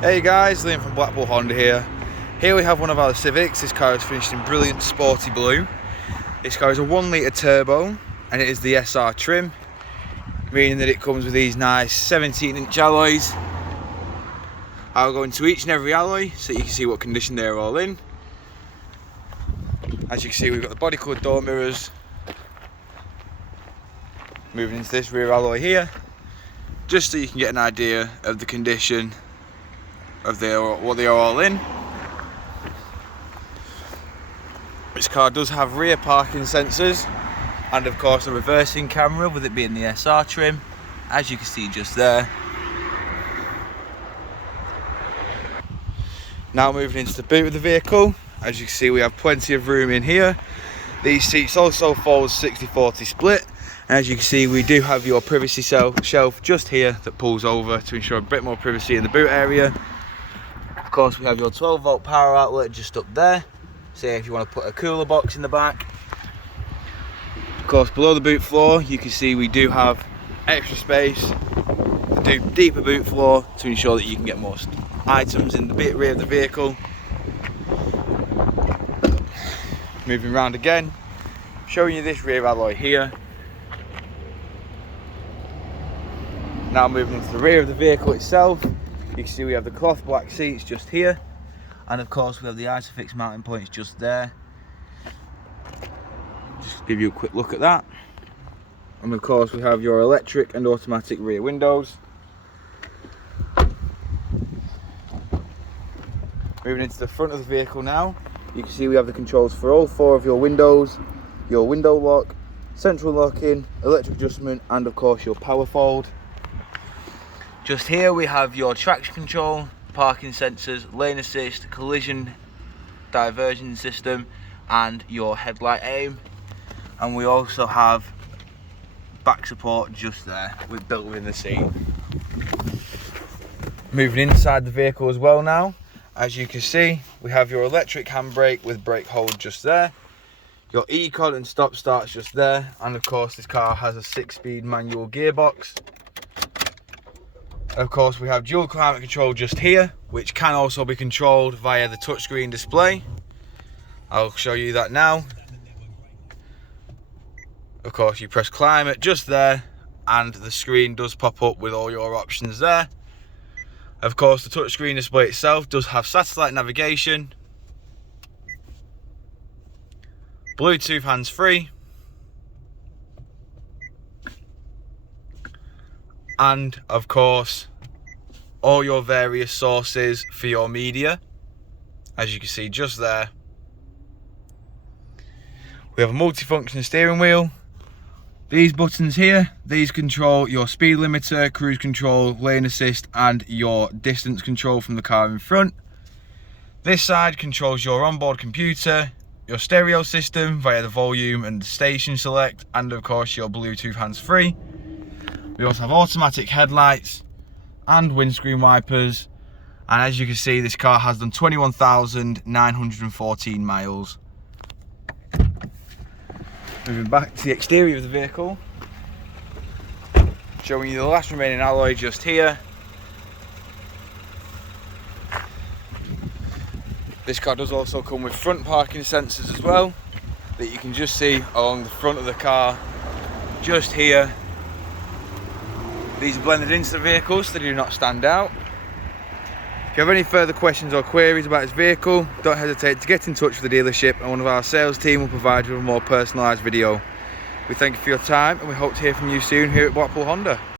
Hey guys, Liam from Blackpool Honda here. Here we have one of our Civics. This car is finished in brilliant sporty blue. This car is a 1 litre turbo and it is the SR trim, meaning that it comes with these nice 17-inch alloys. I'll go into each and every alloy so you can see what condition they're all in. As you can see, we've got the body coloured door mirrors. Moving into this rear alloy here, just so you can get an idea of the condition of what they are all in. This car does have rear parking sensors and of course a reversing camera, with it being the SR trim, as you can see just there. Now moving into the boot of the vehicle, as you can see we have plenty of room in here. These seats also fold 60-40 split, and as you can see we do have your privacy shelf just here that pulls over to ensure a bit more privacy in the boot area. Of course we have your 12-volt power outlet just up there, say if you want to put a cooler box in the back. Of course below the boot floor you can see we do have extra space, a deeper boot floor to ensure that you can get most items in the rear of the vehicle. Moving around again, showing you this rear alloy here. Now moving into the rear of the vehicle itself, you can see we have the cloth black seats just here, and of course we have the Isofix mounting points just there. Just give you a quick look at that. And of course we have your electric and automatic rear windows. Moving into the front of the vehicle now, you can see we have the controls for all 4 of your windows, your window lock, central locking, electric adjustment, and of course your power fold. Just here we have your traction control, parking sensors, lane assist, collision diversion system, and your headlight aim. And we also have back support just there, built within the seat. Moving inside the vehicle as well now, as you can see, we have your electric handbrake with brake hold just there. Your Econ and stop starts just there, and of course this car has a 6-speed manual gearbox. Of course we have dual climate control just here, which can also be controlled via the touchscreen display. I'll show you that now. Of course you press climate just there and the screen does pop up with all your options there. Of course the touchscreen display itself does have satellite navigation, Bluetooth hands-free, and of course all your various sources for your media, as you can see just there. We have a multifunction steering wheel. These buttons here, these control your speed limiter, cruise control, lane assist, and your distance control from the car in front. This side controls your onboard computer, your stereo system via the volume and station select, and of course your Bluetooth hands-free. We also have automatic headlights and windscreen wipers, and as you can see this car has done 21,914 miles. Moving back to the exterior of the vehicle, showing you the last remaining alloy just here. This car does also come with front parking sensors as well, that you can just see along the front of the car just here. These are blended into the vehicle so they do not stand out. If you have any further questions or queries about this vehicle, don't hesitate to get in touch with the dealership and one of our sales team will provide you with a more personalised video. We thank you for your time and we hope to hear from you soon here at Blackpool Honda.